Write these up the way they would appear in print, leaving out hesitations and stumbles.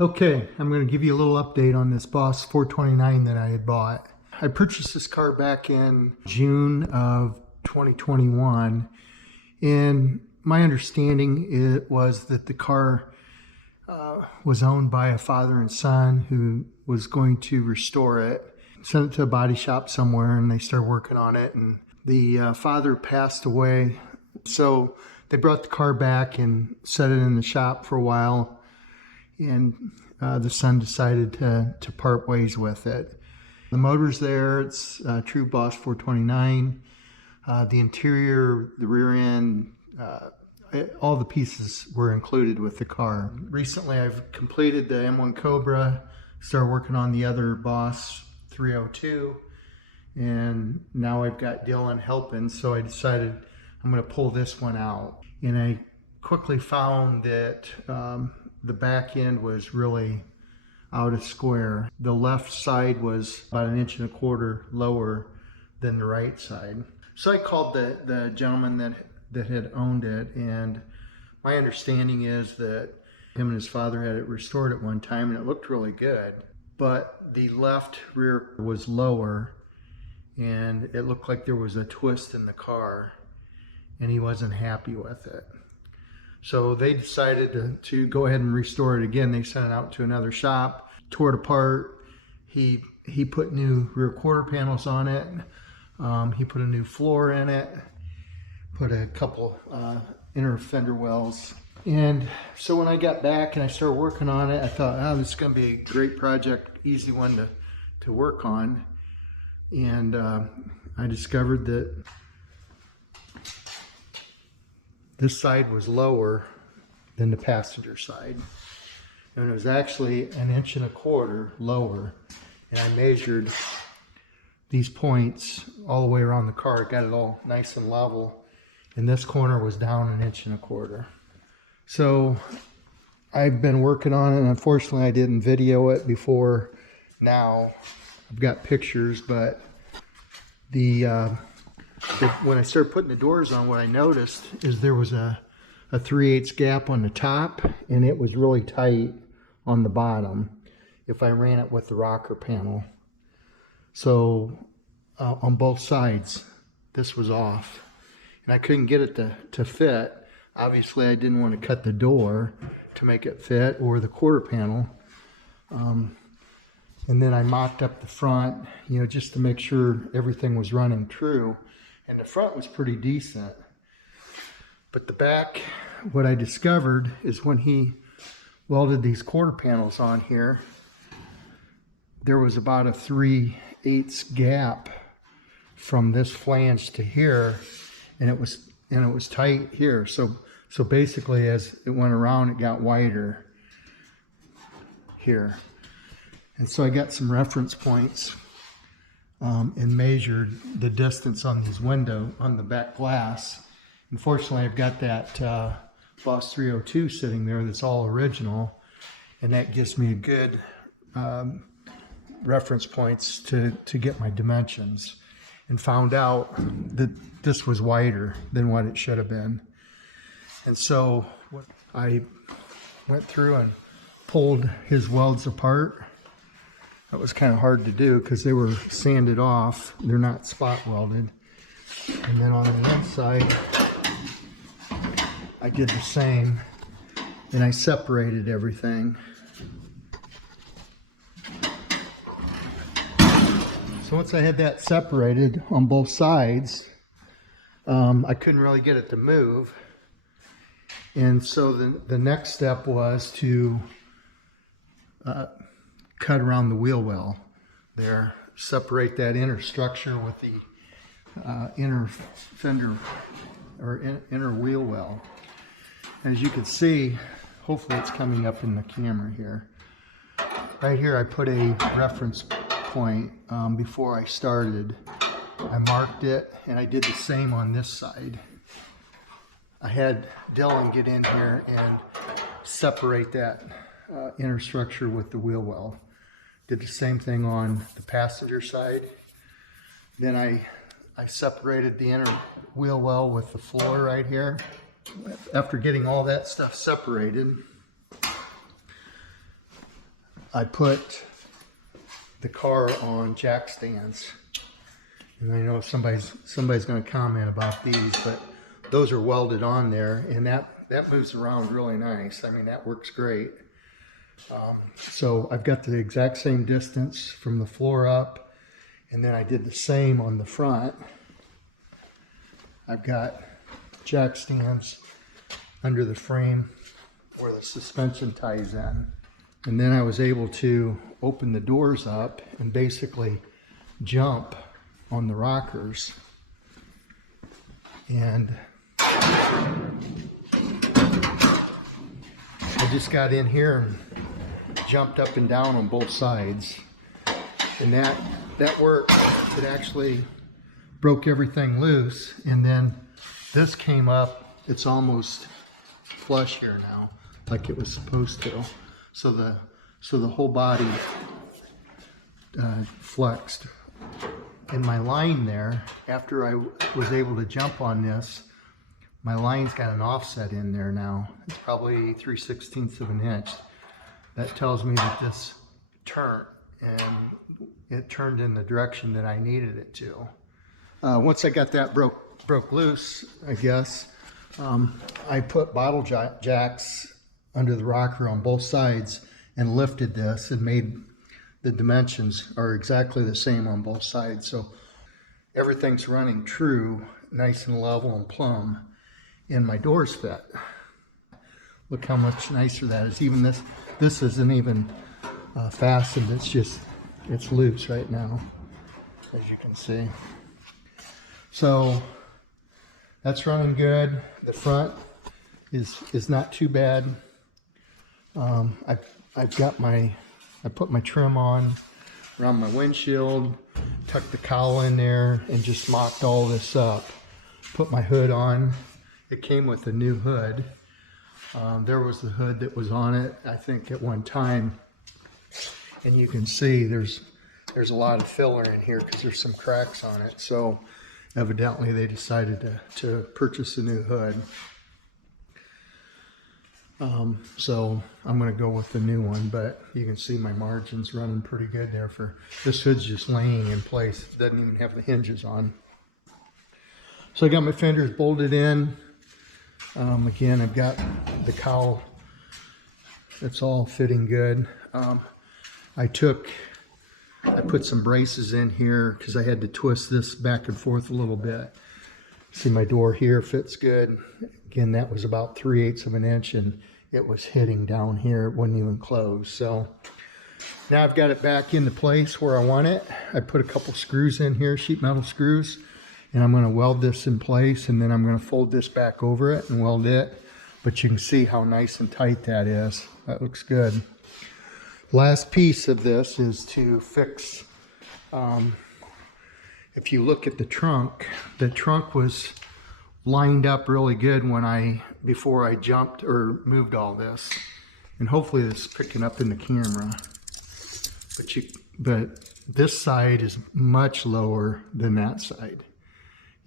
Okay, I'm going to give you a little update on this Boss 429 that I had bought. I purchased this car back in June of 2021, and my understanding was that the car was owned by a father and son who was going to restore it, sent it to a body shop somewhere, and they started working on it, and the father passed away. So they brought the car back and set it in the shop for a while. And the son decided to part ways with it. The motor's there. It's a true Boss 429. The interior, the rear end, all the pieces were included with the car. Recently, I've completed the M1 Cobra, started working on the other Boss 302, and now I've got Dylan helping, so I decided I'm going to pull this one out. And I quickly found that the back end was really out of square. The left side was about 1.25 inches lower than the right side. So I called the gentleman that had owned it, and my understanding is that him and his father had it restored at one time and it looked really good, but the left rear was lower and it looked like there was a twist in the car and he wasn't happy with it. So they decided to go ahead and restore it again. They sent it out to another shop, tore it apart. He put new rear quarter panels on it. He put a new floor in it, put a couple inner fender wells. And so when I got back and I started working on it, I thought, oh, this is going to be a great project, easy one to work on. And I discovered that this side was lower than the passenger side. And it was actually 1.25 inches lower. And I measured these points all the way around the car, got it all nice and level. And this corner was down 1.25 inches. So I've been working on it, and unfortunately I didn't video it before now. I've got pictures, but when I started putting the doors on, what I noticed is there was a 3/8 gap on the top, and it was really tight on the bottom if I ran it with the rocker panel. So on both sides, this was off, and I couldn't get it to fit. Obviously, I didn't want to cut the door to make it fit, or the quarter panel. And then I mocked up the front, just to make sure everything was running true. And the front was pretty decent. But the back, what I discovered is when he welded these quarter panels on here, there was about a 3/8 gap from this flange to here, and it was tight here. So basically, as it went around, it got wider here. And so I got some reference points and measured the distance on these on the back glass. Unfortunately, I've got that Boss 302 sitting there that's all original, and that gives me a good reference points to get my dimensions, and found out that this was wider than what it should have been. And so I went through and pulled his welds apart. That was kind of hard to do because they were sanded off. They're not spot welded. And then on the inside, I did the same, and I separated everything. So once I had that separated on both sides, I couldn't really get it to move. And so the next step was to cut around the wheel well there, separate that inner structure with the inner fender or inner wheel well. As you can see, hopefully it's coming up in the camera here. Right here I put a reference point before I started. I marked it, and I did the same on this side. I had Dylan get in here and separate that inner structure with the wheel well. Did the same thing on the passenger side. Then I separated the inner wheel well with the floor right here. After getting all that stuff separated, I put the car on jack stands. And I know somebody's going to comment about these, but those are welded on there, and that moves around really nice. I mean, that works great. So I've got the exact same distance from the floor up, and then I did the same on the front. I've got jack stands under the frame where the suspension ties in. And then I was able to open the doors up and basically jump on the rockers. And I just got in here and jumped up and down on both sides. And that worked. It actually broke everything loose, and then this came up. It's almost flush here now, like it was supposed to. So the whole body flexed. And my line there, after I was able to jump on this, my line's got an offset in there now. It's probably 3/16 of an inch. That tells me that this turned, and it turned in the direction that I needed it to. Once I got that broke loose, I guess, I put bottle jacks under the rocker on both sides and lifted this and made the dimensions are exactly the same on both sides. So everything's running true, nice and level and plumb, and my doors fit. Look how much nicer that is. Even this isn't even fastened. It's loose right now, as you can see. So that's running good. The front is not too bad. I put my trim on around my windshield, tucked the cowl in there, and just mocked all this up. Put my hood on. It came with a new hood. There was the hood that was on it, I think, at one time. And you can see there's a lot of filler in here because there's some cracks on it. So evidently they decided to purchase a new hood. So I'm going to go with the new one, but you can see my margins running pretty good there. For this hood's just laying in place. It doesn't even have the hinges on. So I got my fenders bolted in. Again, I've got the cowl. It's all fitting good. I put some braces in here because I had to twist this back and forth a little bit. See, my door here fits good. Again, that was about 3/8 of an inch, and it was hitting down here. It wouldn't even close. So now I've got it back into place where I want it. I put a couple screws in here, sheet metal screws, and I'm going to weld this in place, and then I'm going to fold this back over it and weld it. But you can see how nice and tight that is. That looks good. Last piece of this is to fix, if you look at the trunk was lined up really good before I jumped or moved all this. And hopefully this is picking up in the camera. But this side is much lower than that side.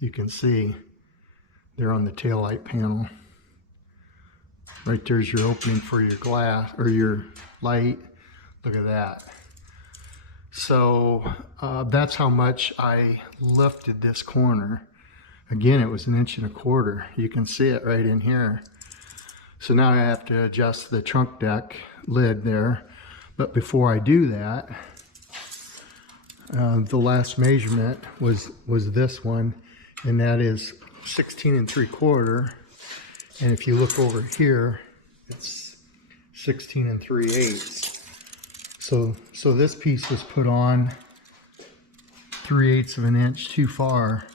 You can see there on the taillight panel. Right there's your opening for your glass or your light. Look at that. So that's how much I lifted this corner. Again, it was 1.25 inches. You can see it right in here. So now I have to adjust the trunk deck lid there. But before I do that, the last measurement was this one, and that is 16 3/4. And if you look over here, it's 16 3/8. So this piece was put on 3/8 of an inch too far.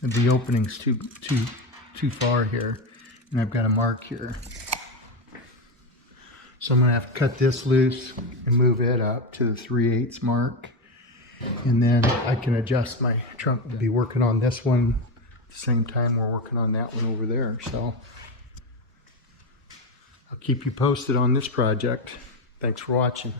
And the opening's too far here, and I've got a mark here. So I'm gonna have to cut this loose and move it up to the 3/8 mark, and then I can adjust my trunk to be working on this one at the same time we're working on that one over there. So I'll keep you posted on this project. Thanks for watching.